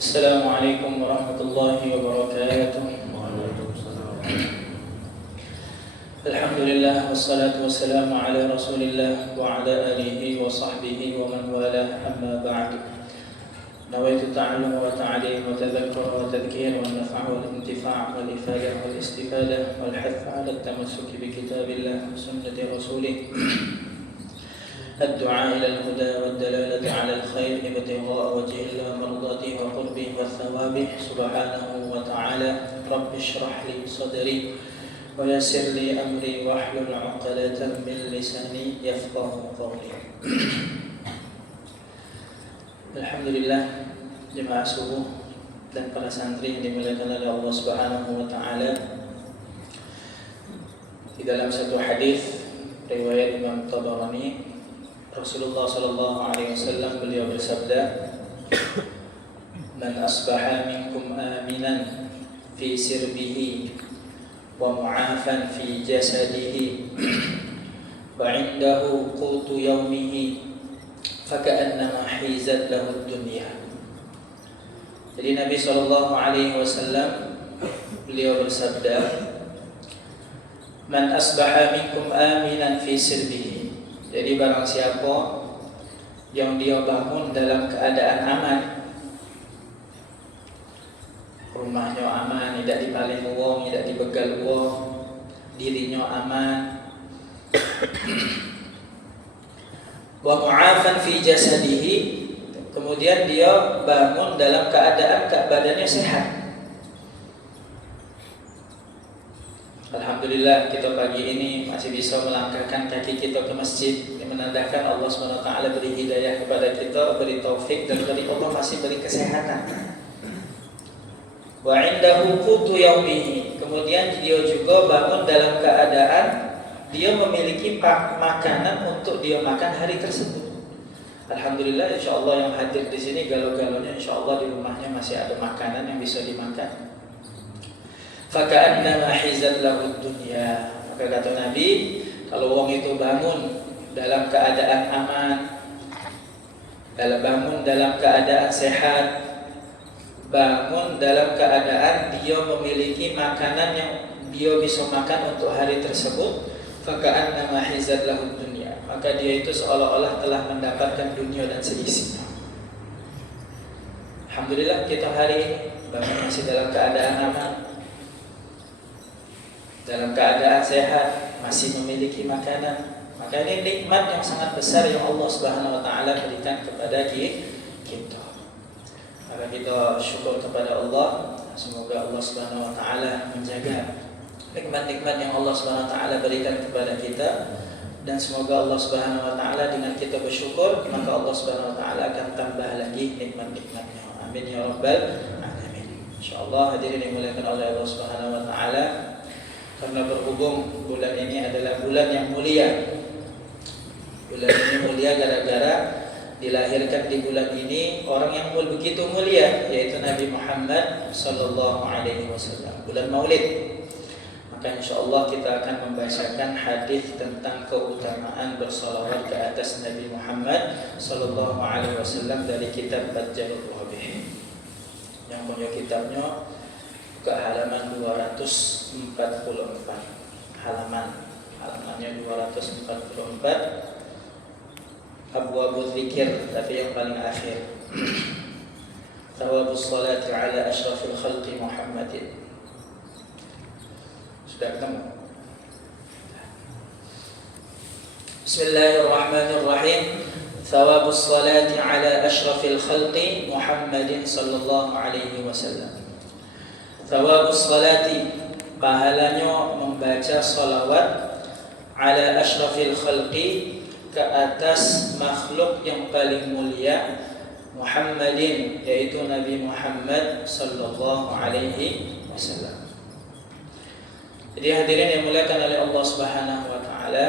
Assalamualaikum warahmatullahi wabarakatuh. Alhamdulillah wassalatu wassalamu ala Rasulillah wa ala alihi wa sahbihi wa man walah, amma ba'd. Nawaitu ta'allum wa ta'lim wa tadhakkur wa tadhkir wa naf'a wa intifa' wa ifadah wa istifadah wal hath 'ala at-tamassuk bi kitabillah wa sunnati rasulih. الدعاء إلى الهدى والدلالة على الخير ابتغاء وجه الله مرضاته وقربه وثوابه سبحانه وتعالى. رب اشرح لي صدري ويسر لي أمري واحلل عقدة من لساني يفقه قولي. Alhamdulillah, jemaah subuh dan para santri yang dimuliakan oleh Allah Subhanahu wa taala. Di dalam satu hadis riwayat Imam Tabarani, Rasulullah sallallahu alaihi wasallam beliau bersabda, "Man asbaha minkum aminan fi sirbihi wa mu'afan fi jasadihi wa 'indahu qutu yaumihi faka'annama hizat lahu dunya." Jadi Nabi sallallahu alaihi wasallam beliau bersabda, "Man asbaha minkum aminan fi sirbihi." Jadi barang siapa yang dia bangun dalam keadaan aman, rumahnya aman, tidak dipaling uang, tidak dibegal uang, dirinya aman, wa mu'afan fi jasadihi, kemudian dia bangun dalam keadaan badannya sehat. Alhamdulillah, kita pagi ini masih bisa melangkahkan kaki kita ke masjid, yang menandakan Allah SWT beri hidayah kepada kita, beri taufik, dan beri Allah masih beri kesehatan. Wa 'indahu qutu yaumihi, kemudian dia juga bangun dalam keadaan dia memiliki makanan untuk dia makan hari tersebut. Alhamdulillah, insyaallah yang hadir di sini galau-galaunya insyaallah di rumahnya masih ada makanan yang bisa dimakan. Faka'annama hizat lahu dunya. Maka kata Nabi, kalau orang itu bangun dalam keadaan aman, bangun dalam keadaan sehat, bangun dalam keadaan dia memiliki makanan yang dia bisa makan untuk hari tersebut, faka'annama hizat lahu dunya, maka dia itu seolah-olah telah mendapatkan dunia dan seisinya. Alhamdulillah, kita hari ini bangun masih dalam keadaan aman, dalam keadaan sehat, masih memiliki makanan. Maka ini nikmat yang sangat besar yang Allah Subhanahu wa taala berikan kepada kita. Maka kita syukur kepada Allah. Semoga Allah Subhanahu wa taala menjaga nikmat-nikmat yang Allah Subhanahu wa taala berikan kepada kita, dan semoga Allah Subhanahu wa taala dengan kita bersyukur, maka Allah Subhanahu wa taala akan tambah lagi nikmat-nikmatnya. Amin ya rabbal alamin. Insyaallah hadirin yang dimuliakan oleh Allah Subhanahu wa taala, karena berhubung bulan ini adalah bulan yang mulia. Bulan ini mulia gara-gara dilahirkan di bulan ini orang yang begitu mulia, yaitu Nabi Muhammad sallallahu alaihi wasallam. Bulan Maulid. Maka insyaallah kita akan membacakan hadis tentang keutamaan bersalawat ke atas Nabi Muhammad sallallahu alaihi wasallam dari kitab Badjalul Wabih. Yang punya kitabnya ke halaman 244, halamannya 244, Abwabul Dzikir, tapi yang paling akhir, Thawabus Salati ala Ashrafil Khalqi Muhammadin. Sudah ketemu? Bismillahirrahmanirrahim. Thawabus Salati ala Ashrafil Khalqi Muhammadin sallallahu alaihi wasallam. Thawabus salati, pahalanya membaca salawat ala ashrafil khalqi, ke atas makhluk yang paling mulia, Muhammadin, yaitu Nabi Muhammad sallallahu alaihi wasallam. Jadi hadirin yang dimuliakan oleh Allah Subhanahu wa taala,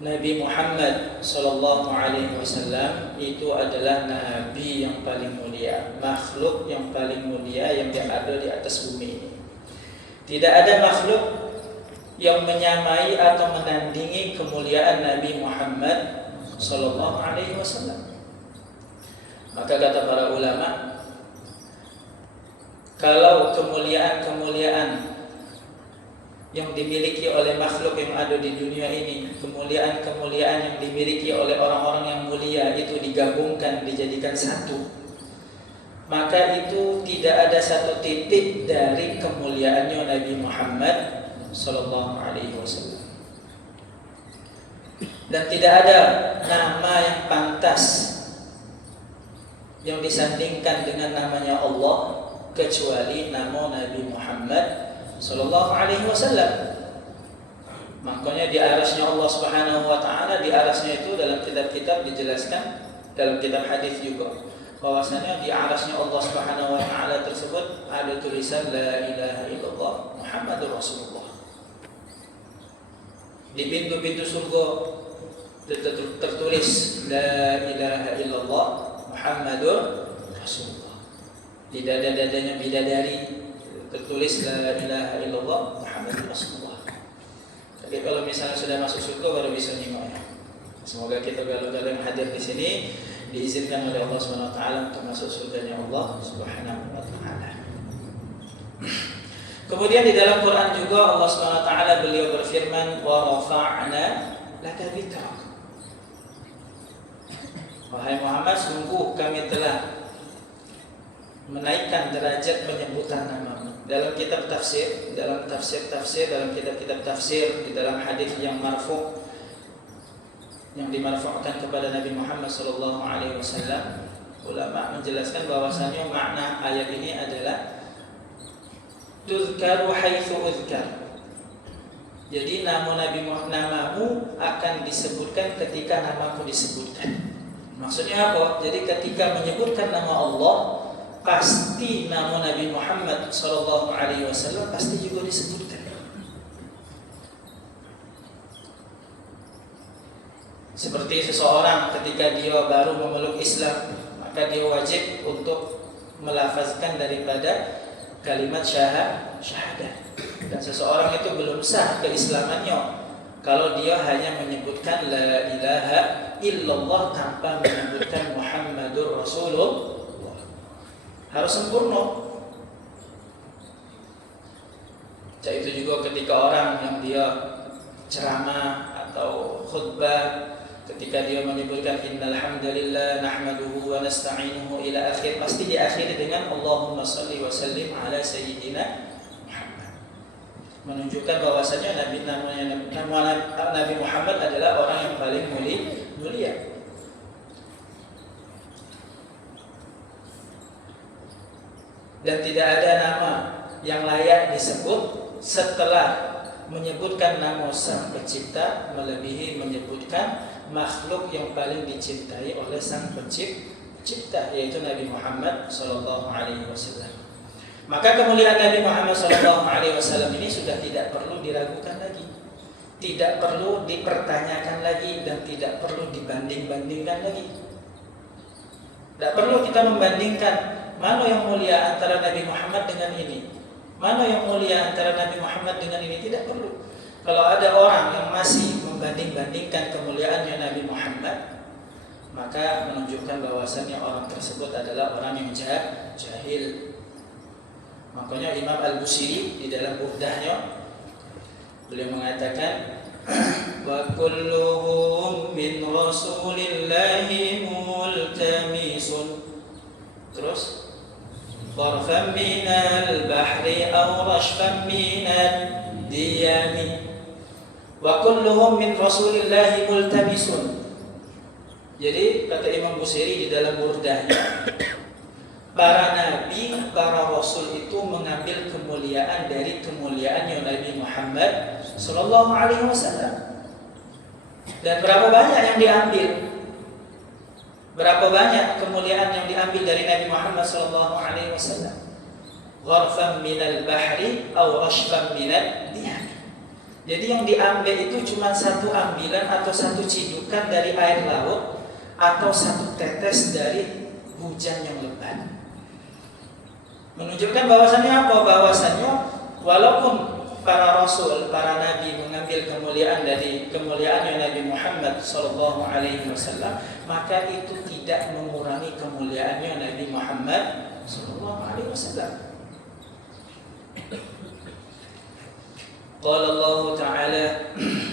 Nabi Muhammad sallallahu alaihi wasallam itu adalah nabi yang paling mulia, makhluk yang paling mulia yang ada di atas bumi ini. Tidak ada makhluk yang menyamai atau menandingi kemuliaan Nabi Muhammad sallallahu alaihi wasallam. Maka kata para ulama, kalau kemuliaan-kemuliaan yang dimiliki oleh makhluk yang ada di dunia ini, kemuliaan-kemuliaan yang dimiliki oleh orang-orang yang mulia itu digabungkan, dijadikan satu, maka itu tidak ada satu titik dari kemuliaannya Nabi Muhammad sallallahu alaihi wasallam. Dan tidak ada nama yang pantas yang disandingkan dengan namanya Allah kecuali nama Nabi Muhammad sallallahu alaihi wasallam. Makanya di arasnya Allah Subhanahu wa taala, di arasnya itu dalam kitab-kitab dijelaskan, dalam kitab hadis juga, bahwasanya di arasnya Allah Subhanahu wa taala tersebut ada tulisan la ilaha illallah Muhammadur Rasulullah. Di pintu-pintu surga tertulis la ilaha illallah Muhammadur Rasulullah. Di dada-dadanya bidadari tertulis la ilaha illallah Muhammadur Rasulullah. Jadi kalau misalnya sudah masuk surga baru bisa nyimak ya. Semoga kita galau-galau yang hadir di sini diizinkan oleh Allah Subhanahu wa taala untuk masuk surganya Allah Subhanahu wa taala. Kemudian di dalam Quran juga Allah Subhanahu wa taala beliau berfirman wa rafa'na laka dzikrak. Wahai Muhammad, sungguh kami telah menaikkan derajat penyebutan namamu. Dalam kitab tafsir, dalam tafsir-tafsir, dalam kitab-kitab tafsir, di dalam hadis yang marfu' yang dimarfu'kan kepada Nabi Muhammad sallallahu alaihi wasallam, ulama menjelaskan bahwasanya makna ayat ini adalah tuzkaru haitsu uzkar. Jadi namamu akan disebutkan ketika namaku disebutkan. Maksudnya apa? Jadi ketika menyebutkan nama Allah, pasti nama Nabi Muhammad sallallahu alaihi wasallam pasti juga disebutkan. Seperti seseorang ketika dia baru memeluk Islam, maka dia wajib untuk melafazkan daripada kalimat syahadat. Dan seseorang itu belum sah keislamannya kalau dia hanya menyebutkan la ilaha illallah tanpa menyebutkan Muhammadur Rasulullah. Harus sempurna. Itu juga ketika orang yang dia ceramah atau khutbah, ketika dia menyebutkan innal hamdalillah nahmaduhu wa nasta'inuhu ila akhir, pasti diakhiri dengan Allahumma shalli wa sallim ala sayyidina Muhammad. Menunjukkan bahwasanya Nabi Muhammad adalah orang yang paling mulia. Dan tidak ada nama yang layak disebut setelah menyebutkan nama Sang Pencipta melebihi menyebutkan makhluk yang paling dicintai oleh Sang Pencipta, yaitu Nabi Muhammad sallallahu alaihi wasallam. Maka kemuliaan Nabi Muhammad sallallahu alaihi wasallam ini sudah tidak perlu diragukan lagi, tidak perlu dipertanyakan lagi, dan tidak perlu dibanding-bandingkan lagi. Tidak perlu kita membandingkan mana yang mulia antara Nabi Muhammad dengan ini, mana yang mulia antara Nabi Muhammad dengan ini. Tidak perlu. Kalau ada orang yang masih membanding-bandingkan kemuliaannya Nabi Muhammad, maka menunjukkan bahwasannya orang tersebut adalah orang yang jahil. Makanya Imam Al-Busiri di dalam Burdahnya beliau mengatakan wa kulluhum min rasulillahi multamisun, terus طرفا من البحر أو رشفا من الديام وكلهم من رسول الله ملتمس. Jadi kata Imam Busiri di dalam Burdahnya, para nabi, para rasul itu mengambil kemuliaan dari kemuliaannya Nabi Muhammad sallallahu alaihi wasallam. Dan berapa banyak yang diambil? Berapa banyak kemuliaan yang diambil dari Nabi Muhammad sallallahu alaihi wasallam? Gharfan minal bahri aw rashfan minad diyam. Jadi yang diambil itu cuma satu ambilan atau satu cidukan dari air laut atau satu tetes dari hujan yang lebat. Menunjukkan bahwasannya apa? Bahwasannya walaupun para rasul, para nabi mengambil kemuliaan dari kemuliaannya Nabi Muhammad sallallahu alaihi wasallam, maka itu tidak mengurangi kemuliaannya Nabi Muhammad sallallahu alaihi wasallam. Qala Allah Ta'ala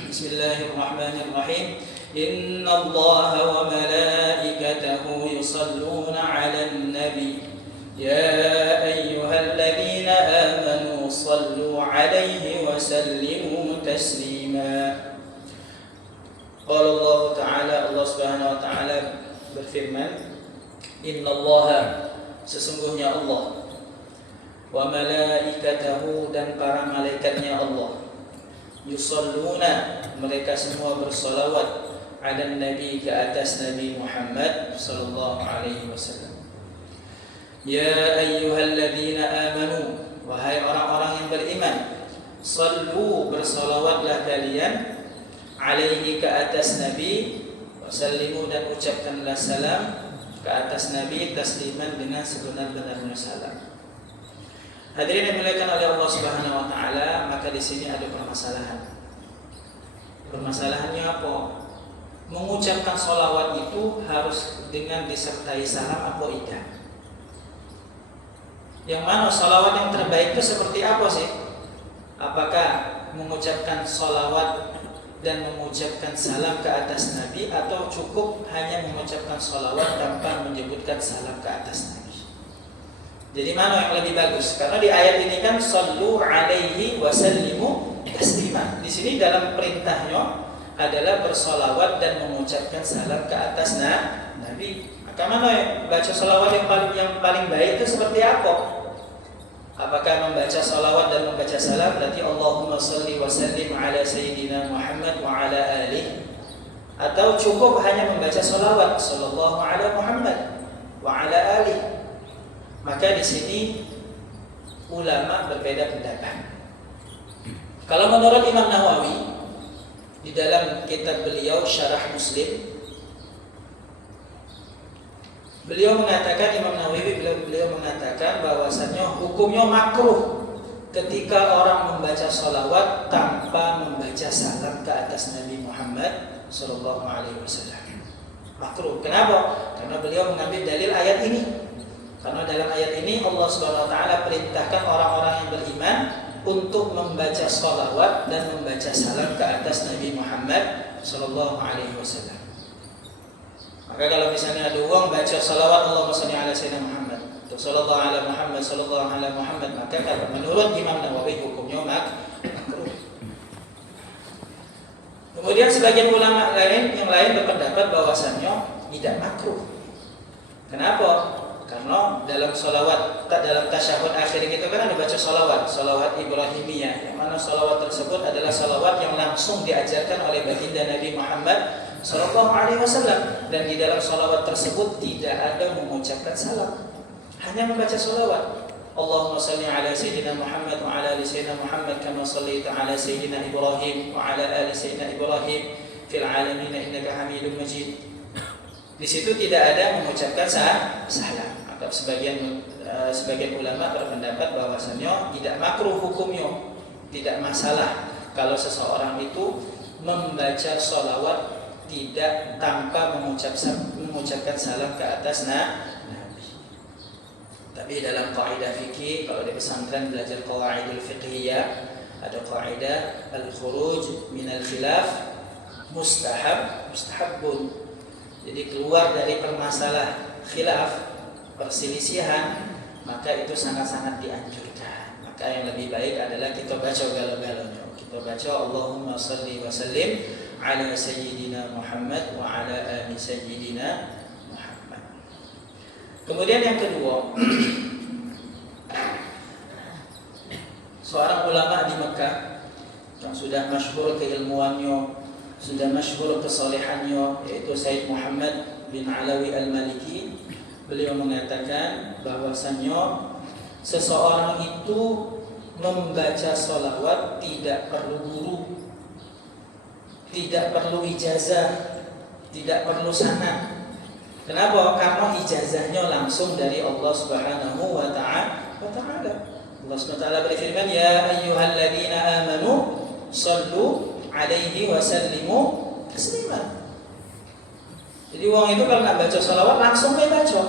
Bismillahirrahmanirrahim Inna Allah wa malaikatahu yusalluna 'alan nabi Ya ayyuhalladzina amanu sallu 'alaihi wa sallimu taslima. Qala Allah Ta'ala, Allah Subhanahu wa taala berfirman, Inna Allah, sesungguhnya Allah, wa malaikatahu, dan para malaikatnya Allah, yusalluna, mereka semua bersalawat, ala nabi, ke atas Nabi Muhammad sallallahu alaihi wasallam. Ya ayyuhalladzina amanu, wahai orang-orang yang beriman, sallu, bersalawatlah kalian, alaihi, ke atas Nabi, wasallimu, dan ucapkanlah salam ke atas Nabi, tasliman, dengan sebenar-benarnya salam. Hadirin yang dimuliakan oleh Allah Subhanahu wa taala, maka di sini ada permasalahan. Permasalahannya apa? Mengucapkan sholawat itu harus dengan disertai salam apa tidak? Yang mana sholawat yang terbaik itu seperti apa sih? Apakah mengucapkan sholawat dan mengucapkan salam ke atas Nabi, atau cukup hanya mengucapkan sholawat tanpa menyebutkan salam ke atas Nabi? Jadi mana yang lebih bagus? Karena di ayat ini kan sallu alaihi wa sallimu taslima. Di sini dalam perintahnya adalah bersolawat dan mengucapkan salam ke atas Nabi. Maka mana baca solawat yang paling baik itu seperti apa? Apakah membaca solawat dan membaca salam berarti Allahumma salli wa sallim ala sayyidina Muhammad wa ala alihi, atau cukup hanya membaca solawat sallallahu ala Muhammad wa ala alihi? Maka di sini ulama berbeda pendapat. Kalau menurut Imam Nawawi di dalam kitab beliau Syarah Muslim, beliau mengatakan, Imam Nawawi beliau mengatakan bahwasannya hukumnya makruh ketika orang membaca sholawat tanpa membaca salam ke atas Nabi Muhammad sallallahu alaihi wasallam. Makruh. Kenapa? Karena beliau mengambil dalil ayat ini. Karena dalam ayat ini Allah Subhanahu wa taala perintahkan orang-orang yang beriman untuk membaca sholawat dan membaca salam ke atas Nabi Muhammad sallallahu alaihi wasallam. Maka kalau misalnya ada orang baca salawat Allahumma shalli ala sayyidina Muhammad, atau sallallahu ala Muhammad, sallallahu ala Muhammad, maka kalau menurut Imam Nawawi hukumnya makruh. Kemudian sebagian ulama yang lain berpendapat bahwasannya tidak makruh. Kenapa? Karena dalam salawat, dalam tasyahud akhir kita kan ada baca salawat Ibrahimiyah, yang mana salawat tersebut adalah salawat yang langsung diajarkan oleh baginda Nabi Muhammad sallallahu alaihi wasallam, dan di dalam salawat tersebut tidak ada mengucapkan salam, hanya membaca salawat. Allahumma salli ala sayyidina Muhammad wa ala ali sayyidina Muhammad kama shallaita ala sayyidina Ibrahim wa ala ali sayyidina Ibrahim fil alamin innaka Hamidum Majid. Di situ tidak ada mengucapkan salam. Maka sebagian ulama berpendapat bahwasannya tidak makruh hukumnya, tidak masalah kalau seseorang itu membaca sholawat tidak tanpa mengucapkan salam ke atas Nabi. Tapi dalam kaidah fikih, kalau di pesantren belajar qawaidul fiqhiyah, ada kaidah al-khuruj min al-khilaf mustahabun. Jadi keluar dari permasalah khilaf, perselisihan, maka itu sangat-sangat dianjurkan. Maka yang lebih baik adalah kita baca galo-galonya. Kita baca Allahumma salli wa sallim ala sayyidina Muhammad wa ala ali sayyidina Muhammad. Kemudian yang kedua, seorang ulama di Mekah yang sudah masyhur keilmuannya, sudah masyhur kesolehannya, yaitu Sayyid Muhammad bin Alawi Al-Maliki. Beliau mengatakan bahwasannya seseorang itu membaca sholawat tidak perlu guru, tidak perlu ijazah, tidak perlu sanad. Kenapa? Karena ijazahnya langsung dari Allah Subhanahu wa ta'ala. Allah SWT berfirman, ya ayyuhalladzina amanu sallu alaihi wa sallimu taslima. Jadi orang itu kalau nak baca salawat langsung baca,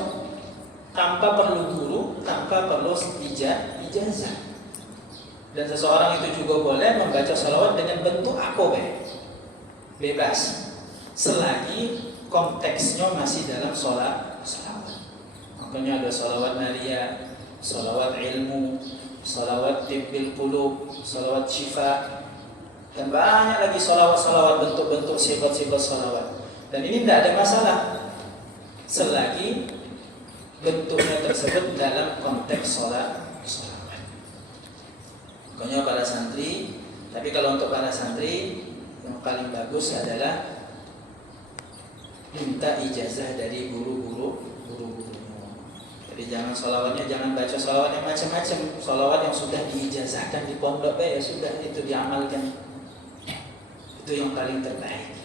tanpa perlu guru, tanpa perlu ijazah. Dan seseorang itu juga boleh membaca salawat dengan bentuk apa bebas, selagi konteksnya masih dalam salawat. Makanya ada salawat nariyah, salawat ilmu, salawat tibbil qulub, salawat syifa, dan banyak lagi salawat-salawat, bentuk-bentuk sifat-sifat salawat. Dan ini tidak ada masalah selagi bentuknya tersebut dalam konteks salawat. Makanya para santri, tapi kalau untuk para santri yang paling bagus adalah minta ijazah dari guru-gurunya. Jadi jangan salawatnya, jangan baca salawat yang macam-macam. Salawat yang sudah diijazahkan di pondok ya sudah, itu diamalkan. Itu yang paling terbaik.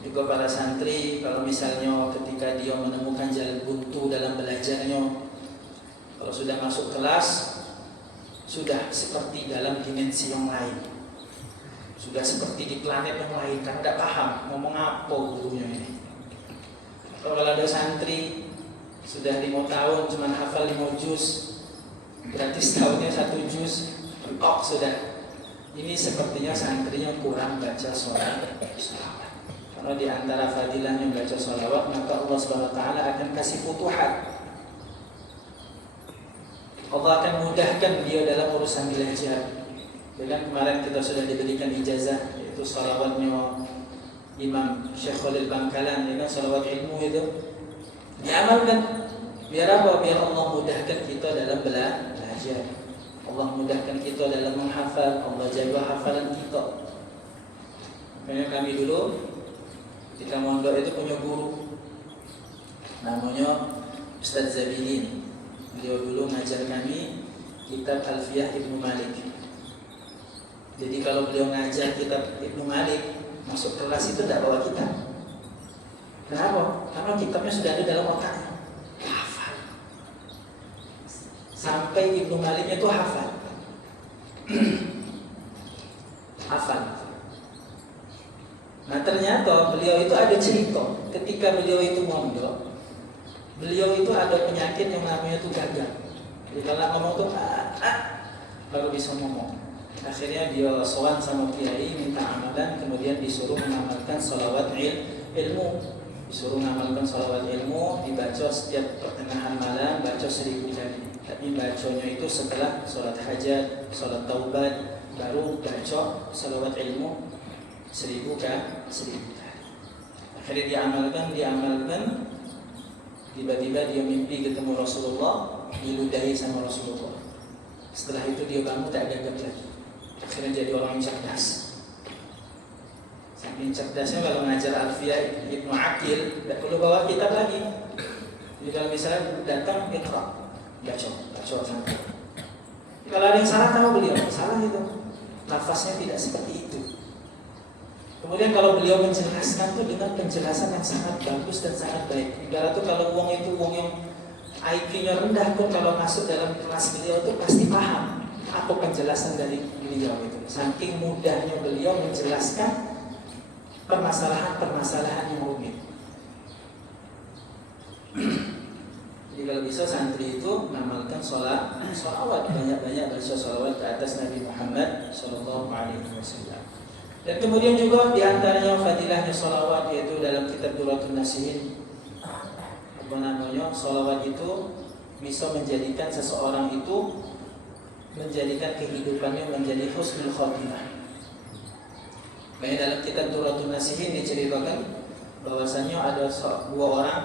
Juga para santri, kalau misalnya ketika dia menemukan jalan buntu dalam belajarnya, kalau sudah masuk kelas, sudah seperti dalam dimensi yang lain, sudah seperti di planet yang lain, kan tidak paham ngomong apa gurunya ini. Kalau ada santri sudah 5 tahun cuma hafal 5 juz, berarti setahunnya 1 juz, kok sudah. Ini sepertinya santrinya kurang baca salawat. Karena di antara fadilahnya baca salawat, maka Allah Subhanahu wa taala akan kasih futuhat. Allah akan mudahkan dia dalam urusan belajar. Dan kemarin kita sudah diberikan ijazah, yaitu salawatnya Imam Syekh Khalil Bangkalan, ya, salawat ilmu itu diamalkan. Biar apa? Biar Allah mudahkan kita dalam belajar. Allah mudahkan kita dalam menghafal. Allah jaga hafalan kita. Makanya kami dulu ketika mondok itu punya guru, namanya Ustaz Zabilin. Beliau dulu ngajar kami kitab Alfiyah Ibnu Malik. Jadi kalau beliau ngajar kitab Ibnu Malik, masuk kelas itu tidak bawa kitab. Kenapa? Karena kitabnya sudah ada dalam otaknya. Hafal. Sampai Ibnu Maliknya itu hafal. Hafal. Nah ternyata beliau itu ada cerita. Ketika beliau itu mondok, beliau itu ada penyakit yang namanya itu gagal. Jadi kalau ngomong tuh baru bisa ngomong. Akhirnya dia sowan sama kiai minta amalan, kemudian disuruh mengamalkan salawat ilmu. Disuruh mengamalkan salawat ilmu, dibaca setiap pertengahan malam, baca 1000 kali. Tapi bacanya itu setelah sholat hajat, sholat taubat, baru baca salawat ilmu 1000 kali. Akhirnya diamalkan. Tiba-tiba dia mimpi ketemu Rasulullah, diludahi sama Rasulullah. Setelah itu dia bangun tak gagap lagi. Akhirnya jadi orang yang cerdas. Saking cerdasnya kalau ngajar Alfiyah Ibnu Aqil, tidak perlu bawa kitab lagi. Jadi kalau misalnya datang, iqra, baca sampai. Kalau ada yang salah sama beliau, salah itu. Lafaznya tidak seperti itu. Kemudian kalau beliau menjelaskan itu dengan penjelasan yang sangat bagus dan sangat baik. Ibarat itu kalau uang itu uang yang IQ-nya rendah pun kalau masuk dalam kelas beliau itu pasti paham apa penjelasan dari beliau itu. Saking mudahnya beliau menjelaskan permasalahan-permasalahan yang rumit. Jadi kalau bisa santri itu mengamalkan sholawat, banyak-banyak baca sholawat ke atas Nabi Muhammad SAW. Dan kemudian juga diantaranya fadilahnya sholawat, yaitu dalam kitab Duratun Nasihin, sholawat itu bisa menjadikan seseorang itu menjadikan kehidupannya menjadi husnul khotimah. Baik, dalam kitab Duratun Nasihin diceritakan bahwasanya ada dua orang,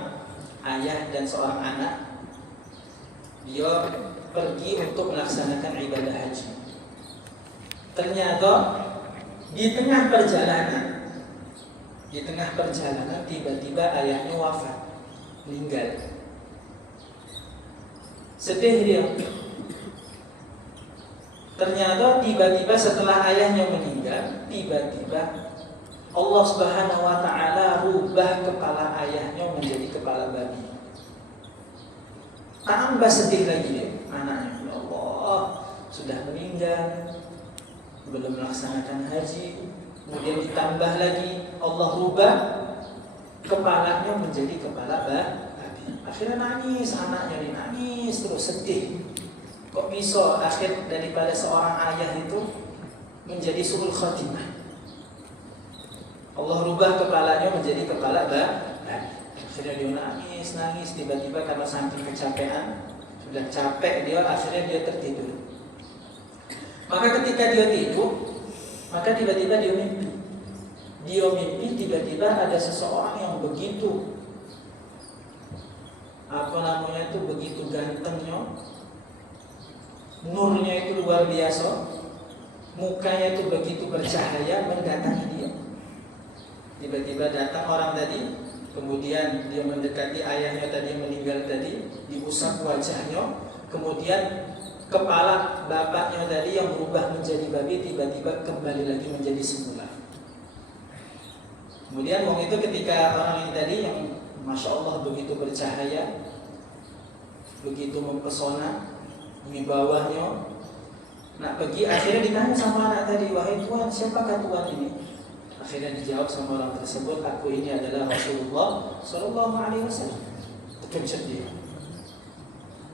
ayah dan seorang anak. Dia pergi untuk melaksanakan ibadah haji. Ternyata di tengah perjalanan tiba-tiba ayahnya wafat, meninggal. Sedih dia. Ternyata tiba-tiba setelah ayahnya meninggal, tiba-tiba Allah Subhanahu wa taala rubah kepala ayahnya menjadi kepala babi. Tambah sedih lagi dia, anaknya. Ya Allah, sudah meninggal, belum melaksanakan haji, kemudian ditambah lagi Allah rubah kepalanya menjadi kepala babi. Akhirnya nangis, anaknya nangis terus, sedih. Kok bisa akhir daripada seorang ayah itu menjadi su'ul khatimah? Allah rubah kepalanya menjadi kepala babi. Akhirnya dia nangis, tiba-tiba karena saking kecapean, sudah capek dia, akhirnya dia tertidur. Maka ketika dia tidur, maka tiba-tiba dia mimpi. Dia mimpi tiba-tiba ada seseorang yang begitu begitu gantengnya, nurnya itu luar biasa, mukanya itu begitu bercahaya mendatangi dia. Tiba-tiba datang orang tadi, kemudian dia mendekati ayahnya tadi yang meninggal tadi, diusap wajahnya, kemudian kepala bapaknya tadi yang berubah menjadi babi tiba-tiba kembali lagi menjadi semula. Kemudian wong itu ketika orang ini tadi yang Masya Allah begitu bercahaya, begitu mempesona, wibawahnya, nak pergi, akhirnya ditanya sama anak tadi, wahai Tuhan, siapakah Tuhan ini? Akhirnya dijawab sama orang tersebut, aku ini adalah Rasulullah Sallallahu Alaihi Wasallam. Terkejut dia.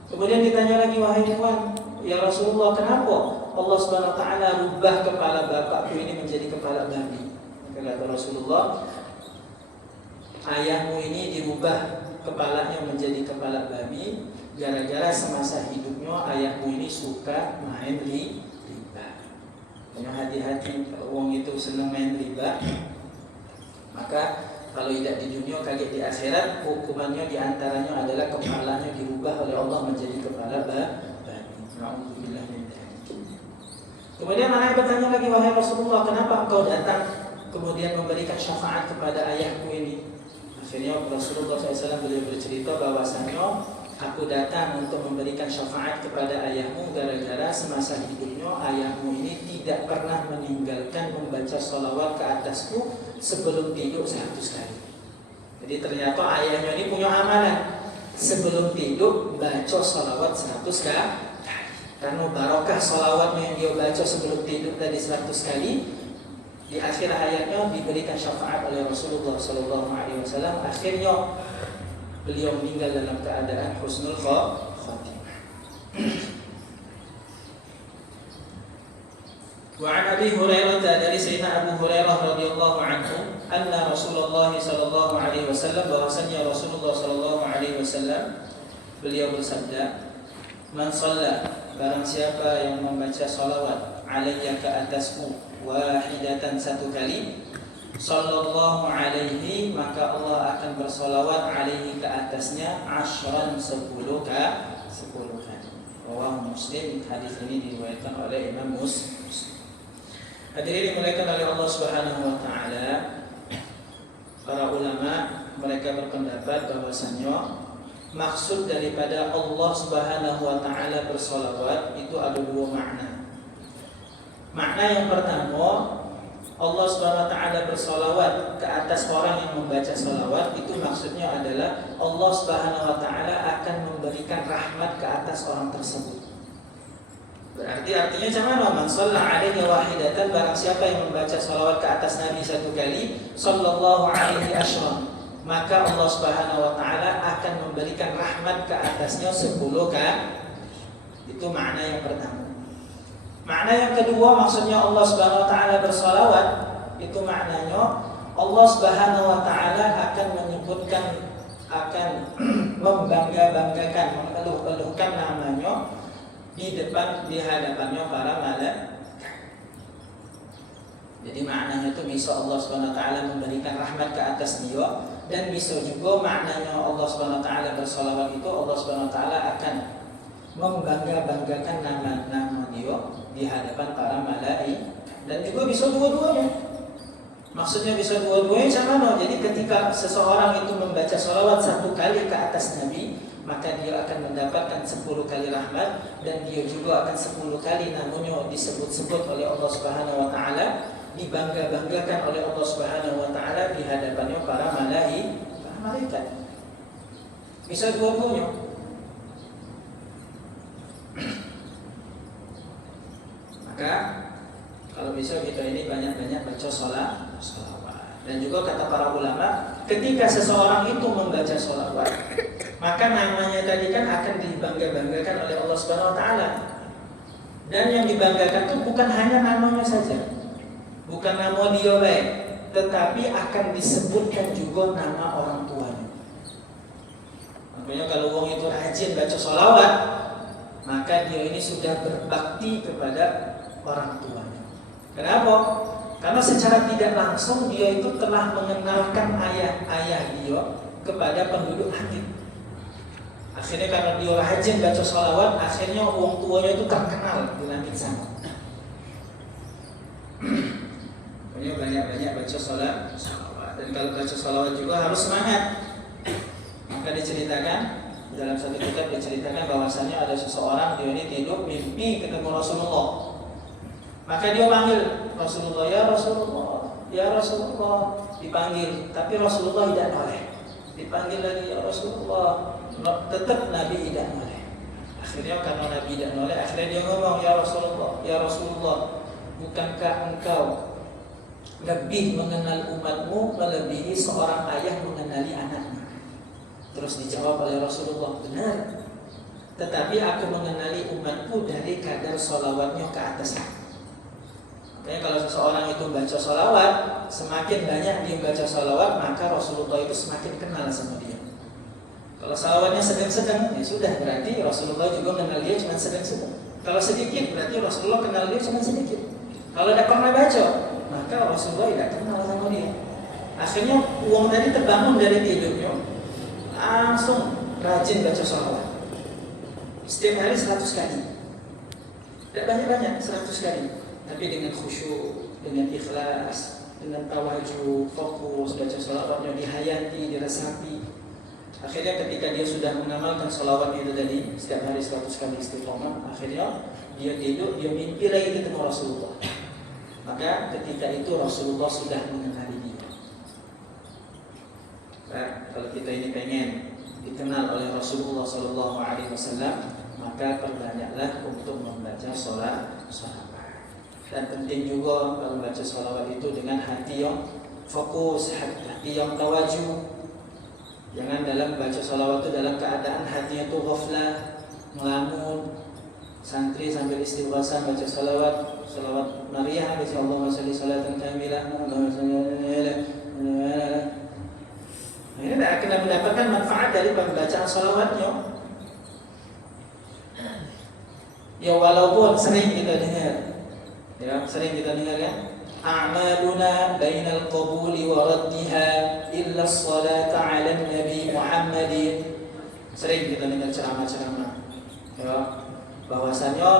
Kemudian ditanya lagi, wahai Tuhan, ya Rasulullah, kenapa Allah Subhanahu Wa Taala rubah kepala bapakku ini menjadi kepala babi? Kata Rasulullah, ayahmu ini dirubah kepalanya menjadi kepala babi gara-gara semasa hidupnya ayahmu ini suka main riba. Karena hati-hati kalau orang itu senang main riba, maka kalau tidak di dunia kaget di akhirat, hukumannya diantaranya adalah kepalanya dirubah oleh Allah menjadi kepala babi. Alhamdulillah. Kemudian anak bertanya lagi, wahai Rasulullah, kenapa engkau datang kemudian memberikan syafaat kepada ayahku ini? Akhirnya Rasulullah SAW beliau bercerita bahwasanya aku datang untuk memberikan syafaat kepada ayahmu gara-gara semasa hidupnya ayahmu ini tidak pernah meninggalkan membaca sholawat ke atasku sebelum tidur 100 kali. Jadi ternyata ayahnya ini punya amalan sebelum tidur baca sholawat 100 kali. Karena barokah sholawatnya yang dia baca sebelum tidur tadi 100 kali, di akhir hayatnya diberikan syafaat oleh Rasulullah SAW. Akhirnya beliau meninggal dalam keadaan husnul khatimah. Wa an Abi Hurairah, dari Sayyidina Abu Hurairah radhiyallahu anhu, anna Rasulullah sallallahu alaihi wasallam, bahwasanya Rasulullah sallallahu alaihi wasallam beliau bersabda, man shalla, barang siapa yang membaca salawat alayya ke atasku wahidatan, satu kali, sallallahu alaihi, maka Allah akan bersolawat alaihi ke atasnya ashran, 10 kali. Rawahu Muslim. Hadis ini diriwayatkan oleh Imam Muslim. Hadirin dimuliakan oleh Allah Subhanahu wa taala. Para ulama mereka berpendapat bahwasanya maksud daripada Allah Subhanahu wa taala bersolawat itu ada dua makna. Makna yang pertama, Allah Subhanahu wa taala bersolawat ke atas orang yang membaca solawat, itu maksudnya adalah Allah Subhanahu wa taala akan memberikan rahmat ke atas orang tersebut. Berarti artinya macam mana? Man shalla alaihi wahidatan, barang siapa yang membaca solawat ke atas Nabi satu kali, sallallahu alaihi asyran, maka Allah Subhanahu wa taala akan memberikan rahmat ke atasnya 10 kali. Itu makna yang pertama. Makna yang kedua, maksudnya Allah Subhanahu wa taala bersolawat, itu maknanya Allah Subhanahu wa taala akan menyebutkan, akan membangga-banggakan, mengeluh-eluhkan namanya di hadapannya para malaikat. Jadi maknanya itu bisa Allah Subhanahu wa taala memberikan rahmat ke atas dia, dan bisa juga maknanya Allah Subhanahu wa taala bersolawat itu Allah Subhanahu wa taala akan membangga-banggakan nama dia di hadapan para malaikat. Dan juga bisa dua-duanya. Maksudnya bisa dua-duanya macam mana? Jadi ketika seseorang itu membaca sholawat 1 kali ke atas Nabi, maka dia akan mendapatkan 10 kali rahmat, dan dia juga akan 10 kali namanya disebut-sebut oleh Allah Subhanahu wa taala, dibangga-banggakan oleh Allah Subhanahu wa taala di hadapannya para malaikat. Bisa dua-duanya. membaca sholawat. Dan juga kata para ulama, ketika seseorang itu membaca sholawat, maka namanya tadi kan akan dibangga-banggakan oleh Allah Subhanahu wa taala. Dan yang dibanggakan itu bukan hanya namanya saja, bukan nama dia baik, tetapi akan disebutkan juga nama orang tuanya. Makanya kalau orang itu rajin baca sholawat, maka dia ini sudah berbakti kepada orang tuanya. Kenapa? Karena secara tidak langsung dia itu telah mengenalkan ayah-ayah dia kepada penduduk langit. Akhirnya karena dia rajin baca sholawat, akhirnya orang tuanya itu terkenal di langit sana. Makanya banyak-banyak baca sholawat. Dan kalau baca sholawat juga harus semangat. Maka diceritakan dalam satu kitab diceritakan bahwasannya ada seseorang dia ini tidur mimpi ketemu Rasulullah. Maka dia panggil Rasulullah, ya Rasulullah, ya Rasulullah, dipanggil, tapi Rasulullah tidak noleh. Dipanggil lagi, ya Rasulullah, tetap Nabi tidak noleh. Akhirnya karena Nabi tidak noleh, akhirnya dia ngomong, ya Rasulullah, bukankah engkau lebih mengenal umatmu melebihi seorang ayah mengenali anaknya? Terus dijawab oleh Rasulullah, benar. Tetapi aku mengenali umatku dari kadar sholawatnya ke atas. Makanya kalau seseorang itu baca sholawat, semakin banyak dia baca sholawat, maka Rasulullah itu semakin kenal sama dia. Kalau sholawatnya sedang-sedang, ya sudah, berarti Rasulullah juga mengenal dia cuma sedang-sedang. Kalau sedikit, berarti Rasulullah kenal dia cuma sedikit. Kalau tidak pernah baca, maka Rasulullah tidak kenal sama dia. Akhirnya uang tadi terbangun dari tidurnya, langsung rajin baca sholawat. Setiap hari 100 kali. Tidak banyak-banyak, 100 kali. Tapi dengan khusyuk, dengan ikhlas, dengan tawajuh, fokus, baca sholawatnya dihayati, diresapi. Akhirnya ketika dia sudah mengamalkan sholawat itu tadi, setiap hari 100 kali istiqomah, akhirnya dia tidur, dia mimpi lagi ketemu Rasulullah. Maka ketika itu Rasulullah sudah mengenali dia. Nah, kalau kita ini pengen dikenal oleh Rasulullah SAW, maka perbanyaklah untuk membaca sholawat. Dan penting juga kalau membaca sholawat itu dengan hati yang fokus, hati yang tawajuh. Jangan dalam baca sholawat itu dalam keadaan hatinya itu ghaflah, ngelamun. Santri sambil istighfar baca sholawat Maria, Allahumma sholli sholatan kamilah, Allahumma sholli. Ini tidak akan mendapatkan manfaat dari pembacaan sholawatnya. Ya walaupun sering kita dengar, ya, a'maluna bainal qabuli wa raddiha illa as-salata 'ala nabi Muhammadin. Sering kita dengar ceramah-ceramah, ya, bahwasanya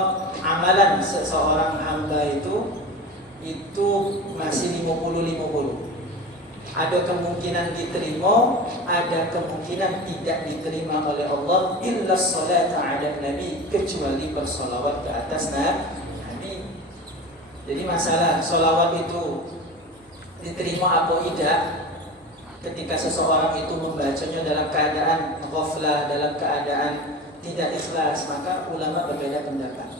amalan seseorang hamba itu masih 50-50. Ada kemungkinan diterima, ada kemungkinan tidak diterima oleh Allah. Illa as-salata 'ala nabi, kecuali bersolawat ke atas Nabi. Jadi masalah solawat itu diterima atau tidak, ketika seseorang itu membacanya dalam keadaan ghaflah, dalam keadaan tidak ikhlas, maka ulama berbeda pendapat.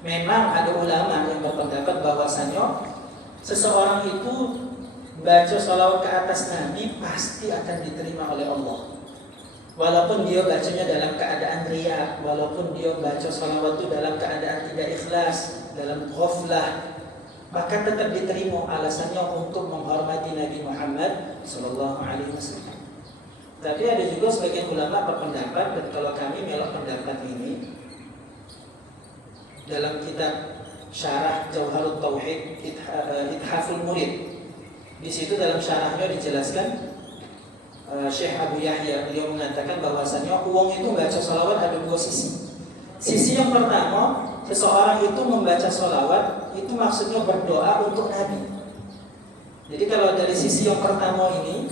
Memang ada ulama yang berpendapat bahwasanya seseorang itu baca sholawat ke atas Nabi pasti akan diterima oleh Allah. Walaupun dia bacanya dalam keadaan riya, walaupun dia baca sholawat itu dalam keadaan tidak ikhlas, dalam ghaflah, maka tetap diterima. Alasannya untuk menghormati Nabi Muhammad SAW. Tapi ada juga sebagian ulama berpendapat, dan kalau kami melok pendapat ini dalam kitab Syarah Jauharut Tauhid Ithaful Murid. Di situ dalam syarahnya dijelaskan, Syekh Abu Yahya beliau mengatakan bahwasannya uang itu baca sholawat ada dua sisi. Sisi yang pertama, seseorang itu membaca sholawat itu maksudnya berdoa untuk Nabi. Jadi kalau dari sisi yang pertama ini,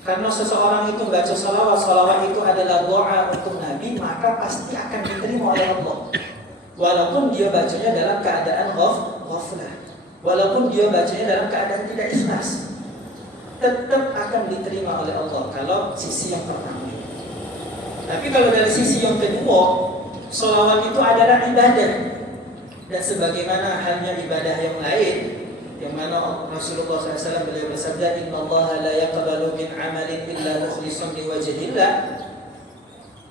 karena seseorang itu membaca sholawat itu adalah doa untuk Nabi, maka pasti akan diterima oleh Allah. Walaupun dia bacanya dalam keadaan ghaflah, walaupun dia bacanya dalam keadaan tidak ikhlas, tetap akan diterima oleh Allah kalau sisi yang pertama. Tapi kalau dari sisi yang kedua, sholawat itu adalah ibadah. Dan sebagaimana halnya ibadah yang lain, yang mana Rasulullah SAW beliau bersabda, Inna Allah la yaqbalu min amalin illa mukhlisun liwajhillah,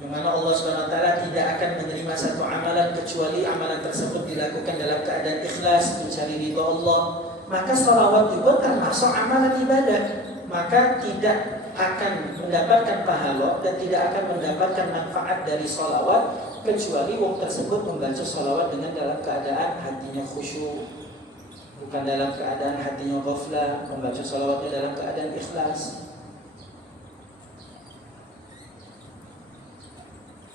yang mana Allah SWT tidak akan menerima satu amalan kecuali amalan tersebut dilakukan dalam keadaan ikhlas, mencari ridha Allah. Maka salawat juga termasuk amalan ibadah, maka tidak akan mendapatkan pahala dan tidak akan mendapatkan manfaat dari salawat kecuali wong tersebut membaca salawat dengan dalam keadaan hatinya khusyuk, bukan dalam keadaan hatinya ghaflah, membaca salawatnya dalam keadaan ikhlas.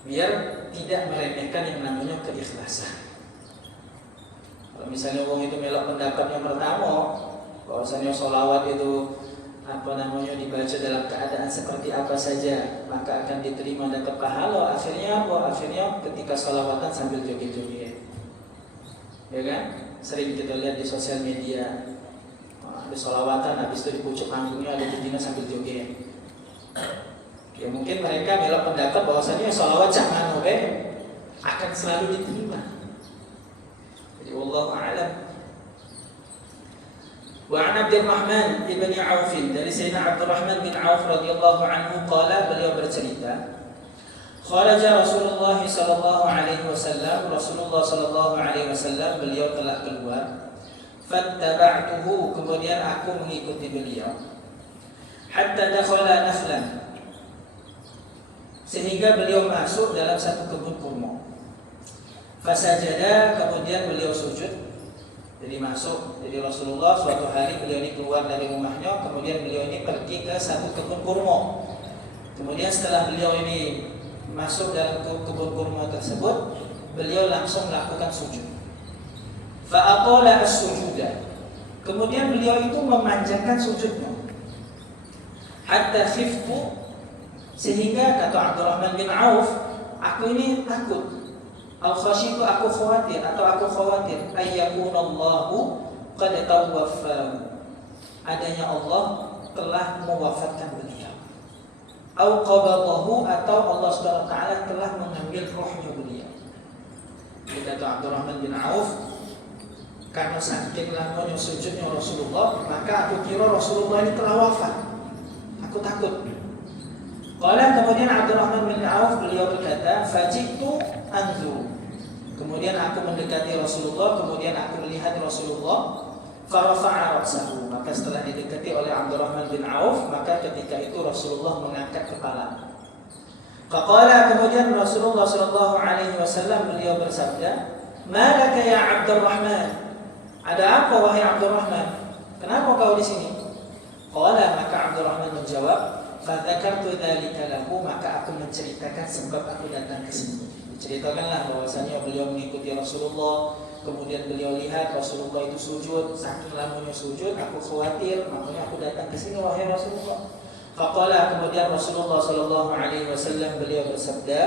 Biar tidak meremehkan yang namanya keikhlasan. Kalau misalnya wong itu melok pendapat yang pertama, bahwasanya sholawat itu dibaca dalam keadaan seperti apa saja maka akan diterima dan pahala, akhirnya apa? Akhirnya ketika sholawatan sambil joget-joget, ya kan? Sering kita lihat di sosial media, ada sholawatan habis itu di pucuk panggungnya ada jadinya sambil joget. Ya mungkin mereka melok pendapat bahwasanya sholawat jangan akan selalu diterima. Wallahu a'lam. Wa 'an Abdurrahman ibn Auf, dari Sayyidina Abdurrahman bin Auf radhiyallahu anhu qala, beliau bercerita, kharaja Rasulullah sallallahu alaihi wasallam, Rasulullah sallallahu alaihi wasallam beliau telah keluar, fattaba'tuhu, kemudian aku mengikuti beliau, hatta dakhala nakhlan, sehingga beliau masuk dalam satu kebun kurma. Fasajada, kemudian beliau sujud. Jadi masuk, jadi Rasulullah suatu hari beliau ini keluar dari rumahnya, kemudian beliau ini pergi ke satu kebun kurma. Kemudian setelah beliau ini masuk dalam kebun kurma tersebut, beliau langsung melakukan sujud. Fa'aqala as-sujuda, kemudian beliau itu memanjangkan sujudnya. Hatta khiftu, sehingga kata Abdurrahman bin Auf, aku ini takut, al-khasyitu, aku khawatir ayyakunallahu qad tawaffahu, adanya Allah telah mewafatkan beliau, au qabadahu, atau Allah SWT telah mengambil rohnya beliau. Kata Abdurrahman bin Auf, karena saking lamanya sujudnya Rasulullah, maka aku kira Rasulullah ini telah wafat, aku takut. Qala, kemudian Abdurrahman bin Auf beliau berkata, fajitu anzur, kemudian aku mendekati Rasulullah, kemudian aku melihat Rasulullah, farafa'a ra'sahu, maka setelah didekati oleh Abdurrahman bin Auf, maka ketika itu Rasulullah mengangkat kepala. Faqala, kemudian Rasulullah sallallahu alaihi wasallam beliau bersabda, "Ma laka ya Abdurrahman?" Ada apa wahai Abdurrahman? Kenapa kau di sini? Qala, maka Abdurrahman menjawab, "Fadzakartu dzalika lahu", maka aku menceritakan sebab aku datang ke sini. Diceritakanlah bahwasanya beliau mengikuti Rasulullah, kemudian beliau lihat Rasulullah itu sujud, saking lamanya sujud, aku khawatir, makanya aku datang ke sini wahai Rasulullah. Faqala, kemudian Rasulullah sallallahu alaihi wasallam beliau bersabda,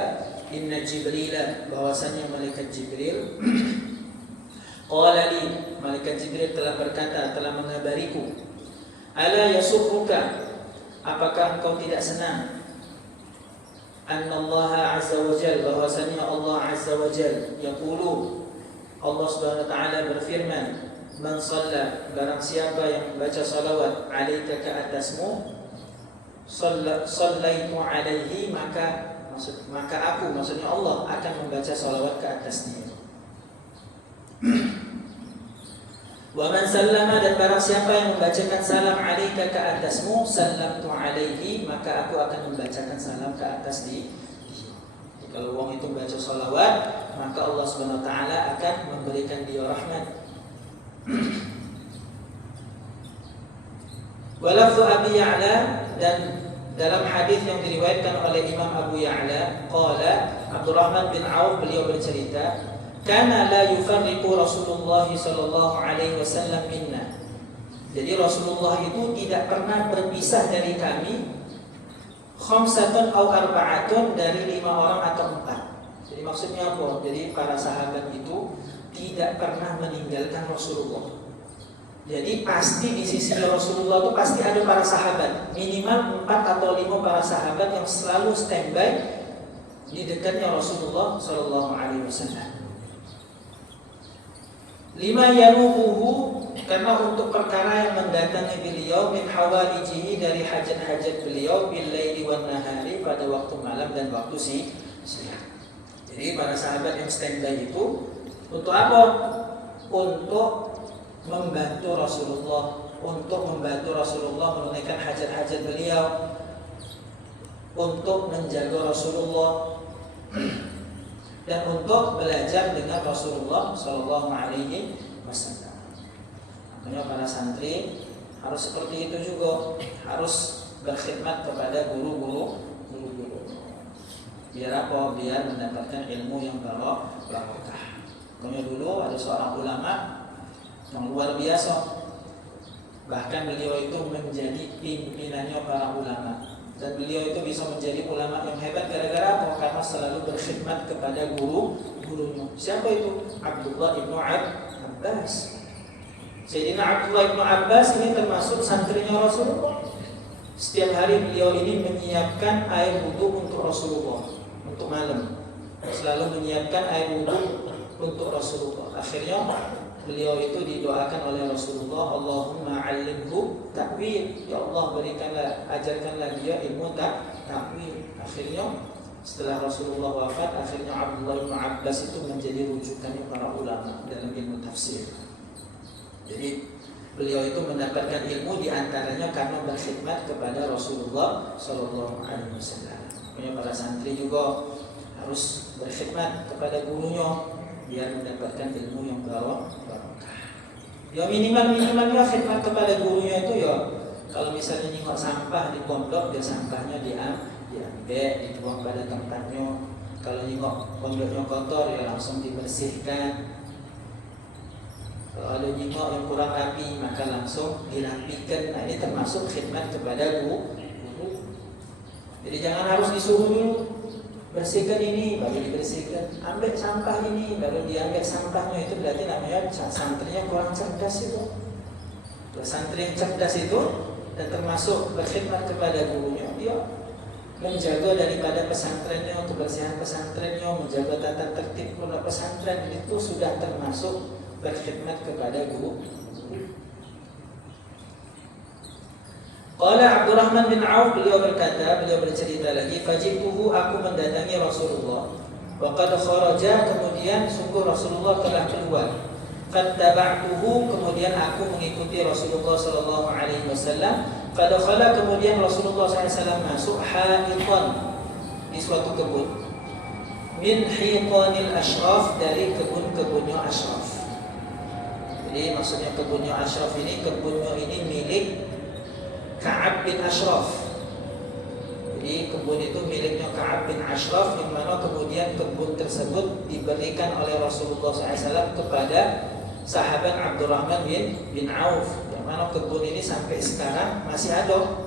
"Inna Jibril", bahwasanya malaikat Jibril, qala li, malaikat Jibril telah berkata, telah mengabariku, "Ala yasurruka", apakah engkau tidak senang, annallaha azza wa jalla, bahwasanya Allah azza wa jalla, yaqulu, Allah Subhanahu wa taala berfirman, "Man shalla", barang siapa yang membaca salawat, "alaika ke atasmu, shallaitu alaihi", maka aku, maksudnya Allah akan membaca salawat ke atas dia. Wa man sallama, dan barang siapa yang membacakan salam alaika ke atasmu, sallamtu alaihi, maka aku akan membacakan salam ke atas dia. Kalau orang itu baca salawat, maka Allah Subhanahu wa taala akan memberikan dia rahmat. Wa lafzu Abi Ya'la, dan dalam hadis yang diriwayatkan oleh Imam Abu Ya'la, qala, Abdurrahman bin Auf beliau bercerita, "Kana la yufarriqu Rasulullah sallallahu alaihi wasallam minna", jadi Rasulullah itu tidak pernah berpisah dari kami, khamsatun aw arba'atun, dari 5 orang atau 4. Jadi maksudnya apa? Jadi para sahabat itu tidak pernah meninggalkan Rasulullah. Jadi pasti di sisi Rasulullah itu pasti ada para sahabat, minimal 4 atau 5 para sahabat yang selalu standby di dekatnya Rasulullah sallallahu alaihi wasallam. Lima yanubuhu, karena untuk perkara yang mendatangi beliau min hawaijihi dari hajat-hajat beliau bil laili wan nahari pada waktu malam dan waktu siang. Jadi para sahabat yang standby itu untuk apa? Untuk membantu Rasulullah, menunaikan hajat-hajat beliau, untuk menjaga Rasulullah dan untuk belajar dengan Rasulullah Shallallahu Alaihi Wasallam. Makanya para santri harus seperti itu juga, harus berkhidmat kepada guru-guru. Biar apa? Biar mendapatkan ilmu yang barokah. Makanya dulu ada seorang ulama yang luar biasa. Bahkan beliau itu menjadi pimpinannya para ulama. Dan beliau itu bisa menjadi ulama yang hebat gara-gara apa? Karena selalu berkhidmat kepada gurunya. Siapa itu? Abdullah ibnu Abbas. Sayyidina Abdullah ibnu Abbas ini termasuk santrinya Rasulullah. Setiap hari beliau ini menyiapkan air wudhu untuk Rasulullah, untuk malam. Selalu menyiapkan air wudhu untuk Rasulullah. Akhirnya beliau itu didoakan oleh Rasulullah, Allahumma alimhu ta'wil. Ya Allah, ajarkanlah dia ilmu ta'wil. Akhirnya setelah Rasulullah wafat, akhirnya Abdullah bin Abbas itu menjadi rujukannya para ulama dalam ilmu tafsir. Jadi beliau itu mendapatkan ilmu diantaranya karena berkhidmat kepada Rasulullah Sallallahu Alaihi Wasallam. Makanya para santri juga harus berkhidmat kepada gurunya biar mendapatkan ilmu yang barokah. Ya minimalnya khidmat kepada gurunya itu ya, kalau misalnya nyingok sampah di pondok, ya sampahnya diambil, dibuang pada tempatnya. Kalau nyingok pondoknya kotor, ya langsung dibersihkan. Kalau ada nyingok yang kurang rapi, maka langsung dirapikan. Nah, ini termasuk khidmat kepada guru. Jadi jangan harus disuruh dulu, bersihkan ini, baru dibersihkan. Ambil sampah ini, baru diambil sampahnya. Itu berarti namanya santrinya kurang cerdas itu. Santri yang cerdas itu dan termasuk berkhidmat kepada gurunya, dia menjaga daripada pesantrennya, kebersihan pesantrennya, menjaga tata tertib pondok pesantren, itu sudah termasuk berkhidmat kepada guru. Qala Abdurrahman bin Auf, beliau bercerita lagi, fajituhu, aku mendatangi Rasulullah, wa qad kharaja, kemudian sungguh Rasulullah telah keluar. Fattaba'tuhu, kemudian aku mengikuti Rasulullah sallallahu alaihi wasallam. Fadakhala, kemudian Rasulullah SAW masuk haitan, di suatu kebun, min hitanil ashraf, dari kebun-kebunnya ashraf. Jadi maksudnya kebunnya ashraf ini, kebunnya ini milik Ka'ab bin Ashraf. Jadi kebun itu miliknya Ka'ab bin Ashraf, yang mana kemudian kebun tersebut diberikan oleh Rasulullah SAW kepada sahabat Abdurrahman bin Auf. Yang mana kebun ini sampai sekarang masih ada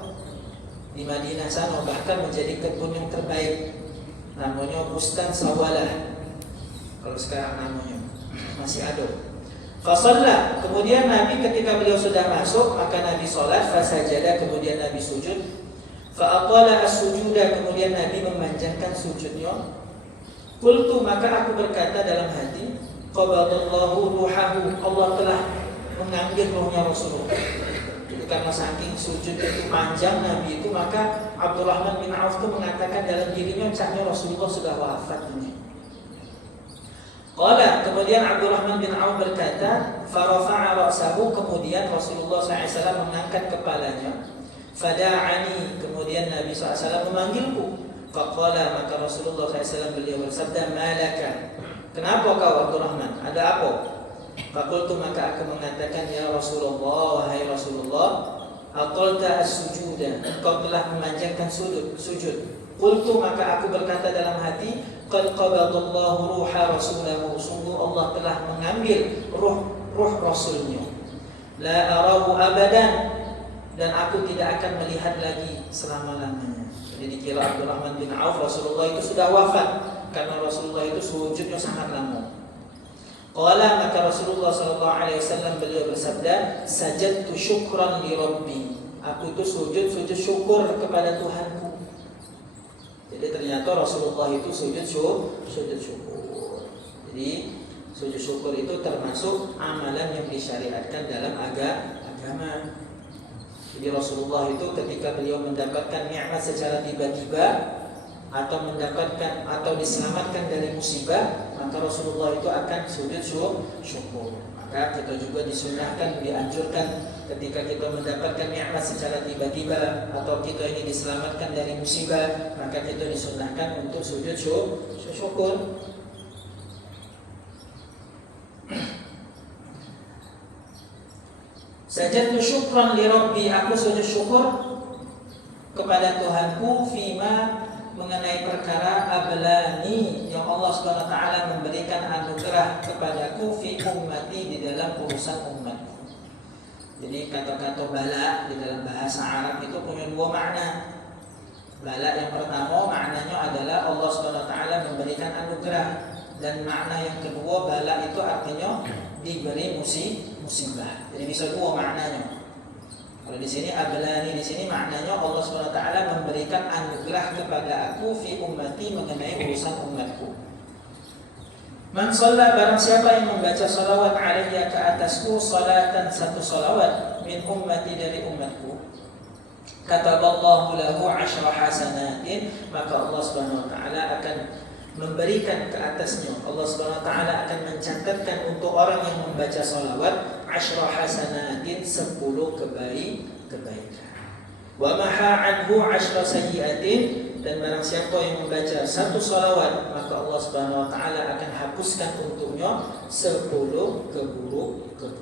di Madinah sana, bahkan menjadi kebun yang terbaik. Namanya Bustan Sawalah. Kalau sekarang namanya masih ada. Fasalla, kemudian Nabi ketika beliau sudah masuk, maka Nabi sholat, fasajada, kemudian Nabi sujud, fa'atala as-sujuda, kemudian Nabi memanjangkan sujudnya. Qultu, maka aku berkata dalam hati, qabadallahu ruhahu, Allah telah mengambil rohnya Rasulullah. Jadi karena saking sujud itu panjang Nabi itu, maka Abdurrahman bin Auf itu mengatakan dalam dirinya, caknya Rasulullah sudah wafat ini. Qala, kemudian Abdurrahman bin Auf berkata, farafa'a ra'sahu, kemudian Rasulullah SAW mengangkat kepalanya. Fada'ani, kemudian Nabi SAW memanggilku. Faqala, maka Rasulullah SAW beliau bersabda, malaka, kenapa kau Abdurrahman, ada apa? Faqultu, maka aku mengatakan, ya Rasulullah, wahai Rasulullah, aqalta as-sujuda, engkau telah memanjangkan sujud. Qultu, maka aku berkata dalam hati, qad qabadallahu ruha rasulahu, sungguh Allah telah mengambil ruh Rasulnya. La arahu abadan, dan aku tidak akan melihat lagi selama-lamanya. Jadi dikira Abdurrahman bin Auf Rasulullah itu sudah wafat, karena Rasulullah itu sujudnya sangat lama. Qala, maka Rasulullah SAW beliau bersabda, sajadtu syukran li rabbi, aku itu sujud syukur kepada Tuhanku. Jadi ternyata Rasulullah itu sujud syukur. Jadi Sujud syukur itu termasuk amalan yang disyariatkan dalam agama. Jadi Rasulullah itu ketika beliau mendapatkan nikmat secara tiba-tiba atau mendapatkan atau diselamatkan dari musibah, maka Rasulullah itu akan sujud syukur. Maka kita juga disunahkan, dianjurkan ketika kita mendapatkan nikmat secara tiba-tiba atau kita ini diselamatkan dari musibah, maka kita disunahkan untuk sujud syukur. Sajadtu syukran li Rabbi, aku sujud syukur kepada Tuhanku fima, mengenai perkara ablani yang Allah Subhanahu wa taala memberikan anugerah kepadaku fi ummati, di dalam urusan umatku. Jadi kata-kata bala di dalam bahasa Arab itu punya dua makna. Bala yang pertama maknanya adalah Allah Subhanahu wa taala memberikan anugerah, dan makna yang kedua bala itu artinya diberi musibah. Jadi bisa dua maknanya. Kalau di sini ablani, di sini maknanya Allah Subhanahu wa taala memberikan anugerah kepada aku fi ummati, mengenai urusan umatku. Man shalla, barang siapa yang membaca salawat alaiya, ke atasku, salatan, satu salawat, min ummati, dari umatku, kataballahu lahu 10 hasanatin, maka Allah Subhanahu wa taala akan memberikan ke atasnya. Allah Subhanahu wa taala akan mencatatkan untuk orang yang membaca salawat 10 hasanatin, 10 kebaikan. Wa maha anhu 10 sayyiatin, dan barang siapa yang membaca satu salawat, maka Allah Subhanahu wa taala akan hapuskan untuknya 10 keburukan.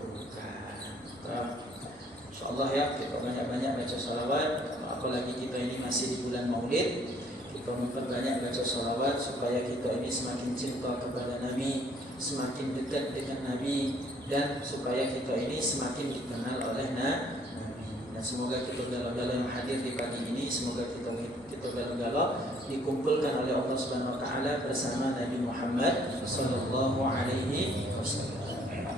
Insyaallah ya, kita banyak-banyak baca salawat, apalagi kita ini masih di bulan Maulid. Kita memperbanyak baca salawat supaya kita ini semakin cinta kepada Nabi, semakin dekat dengan Nabi, dan supaya kita ini semakin dikenal oleh Nabi. Dan semoga kita gala-gala yang hadir di pagi ini, semoga kita gala-gala dikumpulkan oleh Allah Subhanahu wa taala bersama Nabi Muhammad sallallahu alaihi wasallam.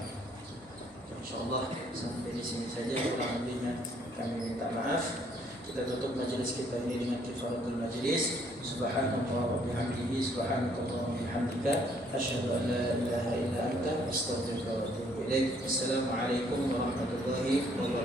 Insyaallah sampai di sini saja, kurang lebihnya kami minta maaf. Kita tutup majelis kita ini dengan kifaratul majlis. Subhanallah wa bihamdihi, subhanakallah wa bihamdika, asyhadu an la ilaha illa anta, astaghfiruka wa atubu ilaik. Assalamualaikum warahmatullahi wabarakatuh.